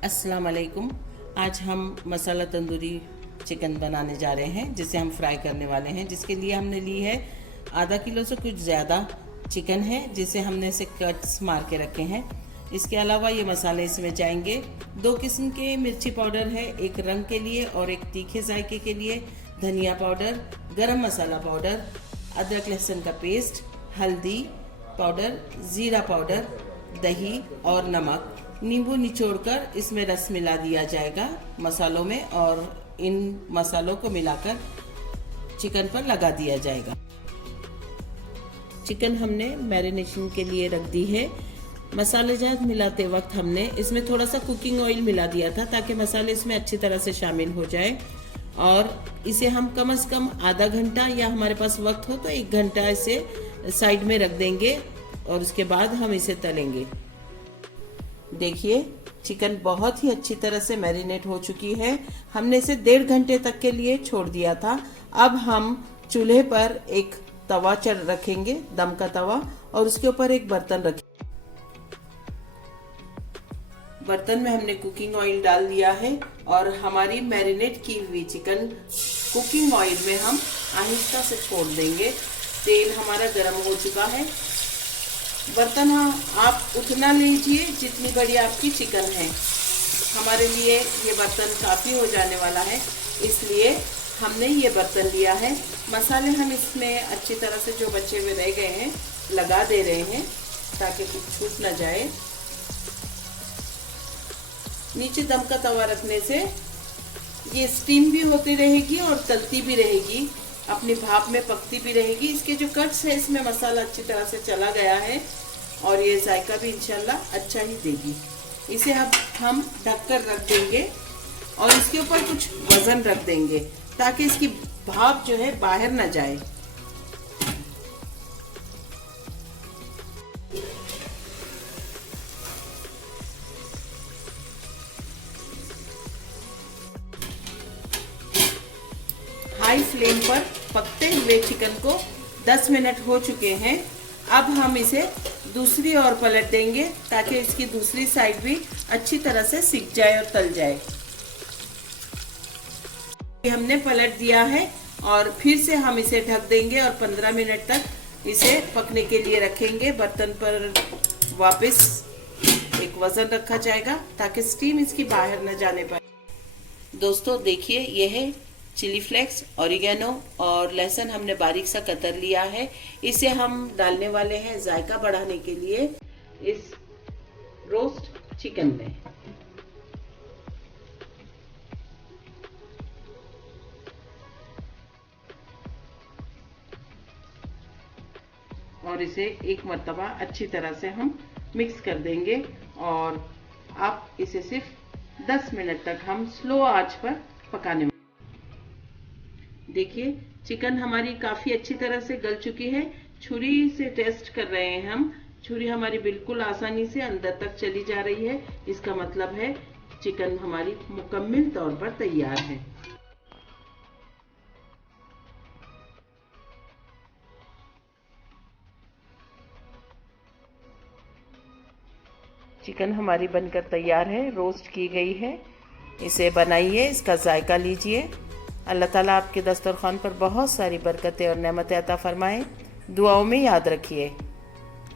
अस्सलाम वालेकुम। आज हम मसाला तंदूरी चिकन बनाने जा रहे हैं जिसे हम फ्राई करने वाले हैं। जिसके लिए हमने ली है आधा किलो से कुछ ज़्यादा चिकन है जिसे हमने इसे कट्स मार के रखे हैं। इसके अलावा ये मसाले इसमें जाएंगे। 2 किस्म के मिर्ची पाउडर है, एक रंग के लिए और एक तीखे जायके के लिए। धनिया पाउडर, गरम मसाला पाउडर, अदरक लहसुन का पेस्ट, हल्दी पाउडर, ज़ीरा पाउडर, दही और नमक। नींबू निचोड़कर इसमें रस मिला दिया जाएगा मसालों में और इन मसालों को मिलाकर चिकन पर लगा दिया जाएगा। चिकन हमने मैरिनेशन के लिए रख दी है। मसाले जात मिलाते वक्त हमने इसमें थोड़ा सा कुकिंग ऑयल मिला दिया था ताकि मसाले इसमें अच्छी तरह से शामिल हो जाए। और इसे हम कम से कम आधा घंटा या हमारे पास वक्त हो तो 1 घंटा इसे साइड में रख देंगे और उसके बाद हम इसे तलेंगे। देखिए चिकन बहुत ही अच्छी तरह से मैरिनेट हो चुकी है। हमने इसे 1.5 घंटे तक के लिए छोड़ दिया था। अब हम चूल्हे पर एक तवा रखेंगे, दम का तवा, और उसके ऊपर एक बर्तन रखेंगे। बर्तन में हमने कुकिंग ऑयल डाल दिया है और हमारी मैरिनेट की हुई चिकन कुकिंग ऑयल में हम आहिस्ता से छोड़ देंगे। तेल हमारा गर्म हो चुका है। बर्तन आप उतना लीजिए जितनी बड़ी आपकी चिकन है। हमारे लिए ये बर्तन काफ़ी हो जाने वाला है, इसलिए हमने ये बर्तन लिया है। मसाले हम इसमें अच्छी तरह से जो बचे हुए रह गए हैं लगा दे रहे हैं ताकि कुछ छूट ना जाए। नीचे दम का तवा रखने से ये स्टीम भी होती रहेगी और तलती भी रहेगी, अपनी भाप में पकती भी रहेगी। इसके जो कट्स है इसमें मसाला अच्छी तरह से चला गया है और ये जायका भी इंशाल्लाह अच्छा ही देगी। इसे अब हम ढककर रख देंगे और इसके ऊपर कुछ वजन रख देंगे ताकि इसकी भाप जो है बाहर ना जाए। हाई फ्लेम पर पकते हुए चिकन को 10 मिनट हो चुके हैं। अब हम इसे दूसरी ओर पलट देंगे ताकि इसकी दूसरी साइड भी अच्छी तरह से सिक जाए और तल जाए। हमने पलट दिया है और फिर से हम इसे ढक देंगे और 15 मिनट तक इसे पकने के लिए रखेंगे। बर्तन पर वापस एक वजन रखा जाएगा ताकि स्टीम इसकी बाहर न जाने पाए। दोस्तों देखिए, यह है चिली फ्लेक्स, ऑरिगेनो और लहसुन हमने बारीक सा कतर लिया है। इसे हम डालने वाले हैं जायका बढ़ाने के लिए इस रोस्ट चिकन में। और इसे एक मर्तबा अच्छी तरह से हम मिक्स कर देंगे और अब इसे सिर्फ 10 मिनट तक हम स्लो आंच पर पकाने। देखिए चिकन हमारी काफी अच्छी तरह से गल चुकी है। छुरी से टेस्ट कर रहे हैं हम। छुरी हमारी बिल्कुल आसानी से अंदर तक चली जा रही है। इसका मतलब है चिकन हमारी मुकम्मल तौर पर तैयार है। चिकन हमारी बनकर तैयार है, रोस्ट की गई है। इसे बनाइए, इसका जायका लीजिए। अल्लाह ताला आपके दस्तरखान पर बहुत सारी बरकतें और नेमतें अता फरमाएं। दुआओं में याद रखिए।